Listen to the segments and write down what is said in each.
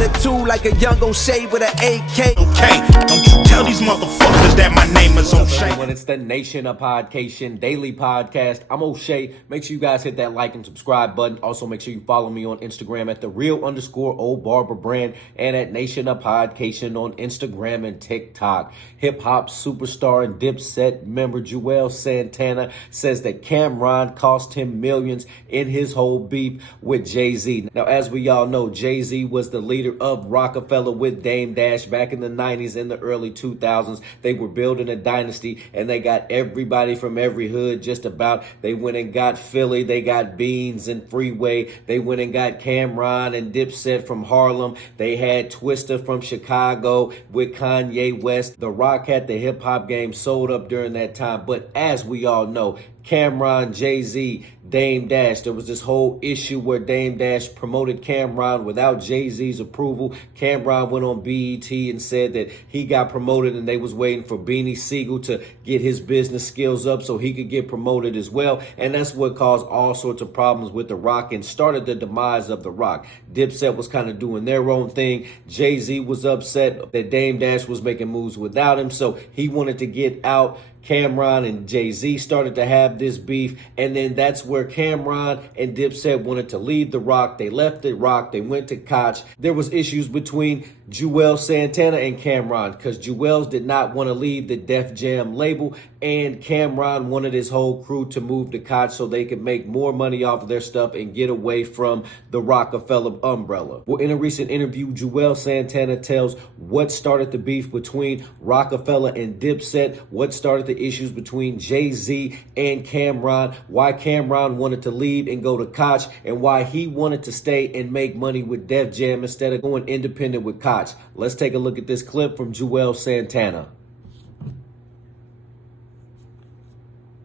attitude like a young O'Shea with an AK. Okay, don't you tell these motherfuckers that my name is O'Shea. When it's the Nation of Podcation daily podcast, I'm O'Shea. Make sure you guys hit that like and subscribe button. Also, make sure you follow me on Instagram at @the_real_old barber brand and at Nation of Podcation on Instagram and TikTok. Hip hop superstar and Dipset member Juelz Santana says that Cameron cost him millions in his whole beef with Jay-Z. Now, as we all know, Jay-Z was the leader of Rockefeller with Dame Dash back in the 90s and the early 2000s. They were building a dynasty and they got everybody from every hood just about. They went and got Philly. They got Beans and Freeway. They went and got Cameron and Dipset from Harlem. They had Twista from Chicago with Kanye West. The Rock had the hip hop game sold up during that time. But as we all know, Cameron, Jay-Z, Dame Dash. There was this whole issue where Dame Dash promoted Cameron without Jay-Z's approval. Cameron went on BET and said that he got promoted and they was waiting for Beanie Siegel to get his business skills up so he could get promoted as well. And that's what caused all sorts of problems with The Rock and started the demise of The Rock. Dipset was kind of doing their own thing. Jay-Z was upset that Dame Dash was making moves without him, so he wanted to get out. Cameron and Jay-Z started to have this beef, and then that's where Cameron and Dipset wanted to leave The Rock. They left The Rock. They went to Koch. There was issues between Juelz Santana and Cameron because Juelz did not want to leave the Def Jam label, and Cameron wanted his whole crew to move to Koch so they could make more money off of their stuff and get away from the Rockefeller umbrella. Well, in a recent interview, Juelz Santana tells what started the beef between Rockefeller and Dipset, what started the issues between Jay-Z and Cameron, why Cameron wanted to leave and go to Koch, and why he wanted to stay and make money with Def Jam instead of going independent with Koch. Let's take a look at this clip from Juelz Santana.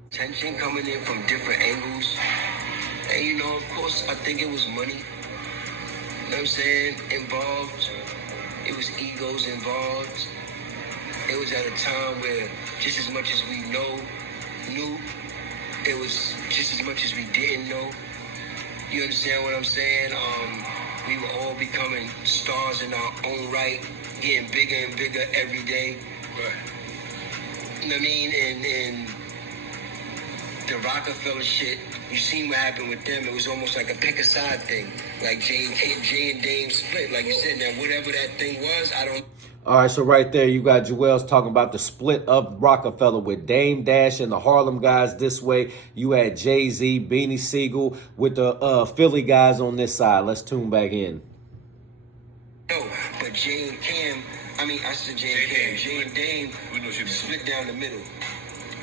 Tension coming in from different angles. And you know, of course, I think it was money. You know what I'm saying? Involved. It was egos involved. It was at a time where just as much as we knew, it was just as much as we didn't know. You understand what I'm saying? We were all becoming stars in our own right, getting bigger and bigger every day. Right. You know what I mean? And the Rockefeller shit, you seen what happened with them. It was almost like a pick a side thing. Like Jay and Dame split. Like you said, that whatever that thing was, I don't... All right, so right there, you got Juelz talking about the split of Rockefeller with Dame Dash and the Harlem guys this way. You had Jay-Z, Beanie Siegel with the Philly guys on this side. Let's tune back in. No, but Jay and Cam, I said Jay and Cam, Jay and Dame split down the middle.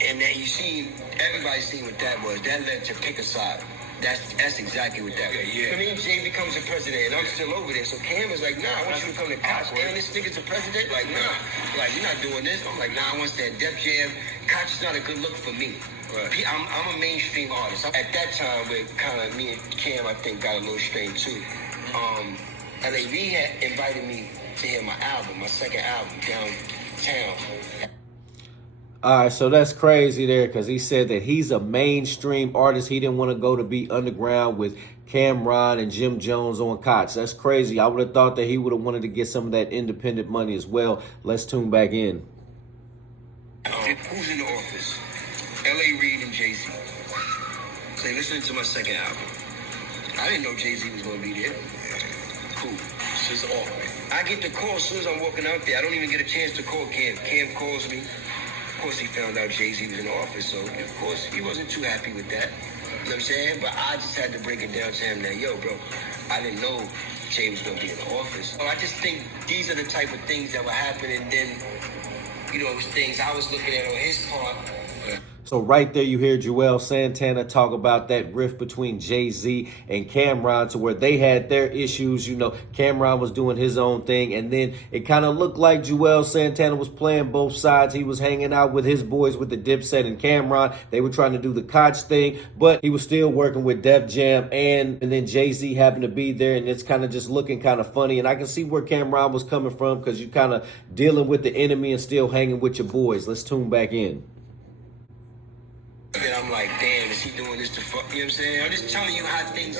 And then you seen, everybody seen what that was. That led to pick a side. That's exactly what that was. Yeah. I mean, Jay becomes the president, and I'm still over there. So Cam is like, nah, I want you to come to Koch. And this nigga's the president? Like, nah. Like, you're not doing this. I'm like, nah, I want that Def Jam. Koch is not a good look for me. Right. I'm a mainstream artist. At that time, where kind of me and Cam, I think, got a little strained too. LAV had invited me to hear my album, my second album, Downtown. All right, so that's crazy there because he said that he's a mainstream artist. He didn't want to go to be underground with Cameron and Jim Jones on Koch. That's crazy. I would have thought that he would have wanted to get some of that independent money as well. Let's tune back in. Who's in the office? L.A. Reid and Jay-Z. Say, listening to my second album. I didn't know Jay-Z was going to be there. Cool. This is all. I get the call as soon as I'm walking out there. I don't even get a chance to call Cam. Cam calls me. Of course, he found out Jay-Z was in the office, so of course, he wasn't too happy with that. You know what I'm saying? But I just had to break it down to him that, yo, bro, I didn't know Jay was going to be in the office. So I just think these are the type of things that were happening. And then, you know, it was things I was looking at on his part. So right there, you hear Juelz Santana talk about that rift between Jay-Z and Cameron to where they had their issues. You know, Cameron was doing his own thing. And then it kind of looked like Juelz Santana was playing both sides. He was hanging out with his boys with the Dipset and Cameron. They were trying to do the Koch thing, but he was still working with Def Jam. And then Jay-Z happened to be there. And it's kind of just looking kind of funny. And I can see where Cameron was coming from because you're kind of dealing with the enemy and still hanging with your boys. Let's tune back in. And I'm like, damn, is he doing this to fuck? You know what I'm saying? I'm just telling you how things.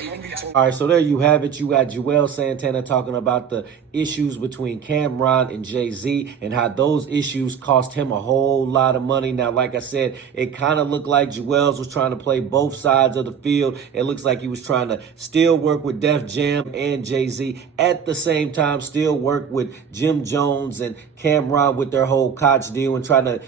All right, so there you have it. You got Juelz Santana talking about the issues between Cameron and Jay-Z and how those issues cost him a whole lot of money. Now, like I said, it kind of looked like Juelz was trying to play both sides of the field. It looks like he was trying to still work with Def Jam and Jay-Z at the same time, still work with Jim Jones and Cameron with their whole Koch deal and trying to,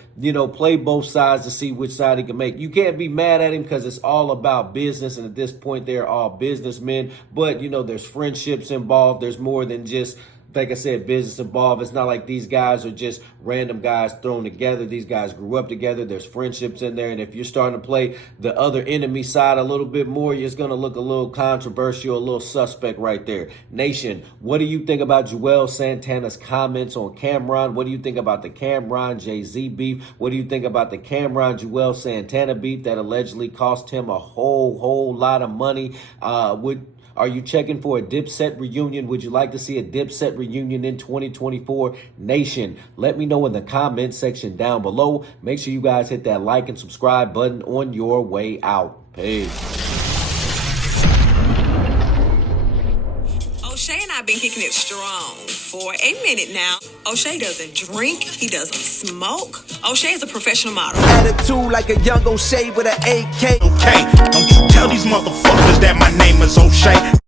play both sides to see which side he can make. You can't be mad at him because it's all about business, and at this point, they're all businessmen. But, there's friendships involved. There's more than just, like I said, business involved. It's not like these guys are just random guys thrown together. These guys grew up together. There's friendships in there. And if you're starting to play the other enemy side a little bit more, it's going to look a little controversial, a little suspect right there. Nation, what do you think about Juelz Santana's comments on Cameron? What do you think about the Cameron Jay-Z beef? What do you think about the Cameron Juelz Santana beef that allegedly cost him a whole lot of money? Are you checking for a Dipset reunion? Would you like to see a Dipset reunion in 2024? Nation, let me know in the comment section down below. Make sure you guys hit that like and subscribe button on your way out. Peace. O'Shea and I have been kicking it strong for a minute now. O'Shea doesn't drink. He doesn't smoke. O'Shea is a professional model. Attitude like a young O'Shea with an AK. Okay, don't you tell these motherfuckers that my name is O'Shea.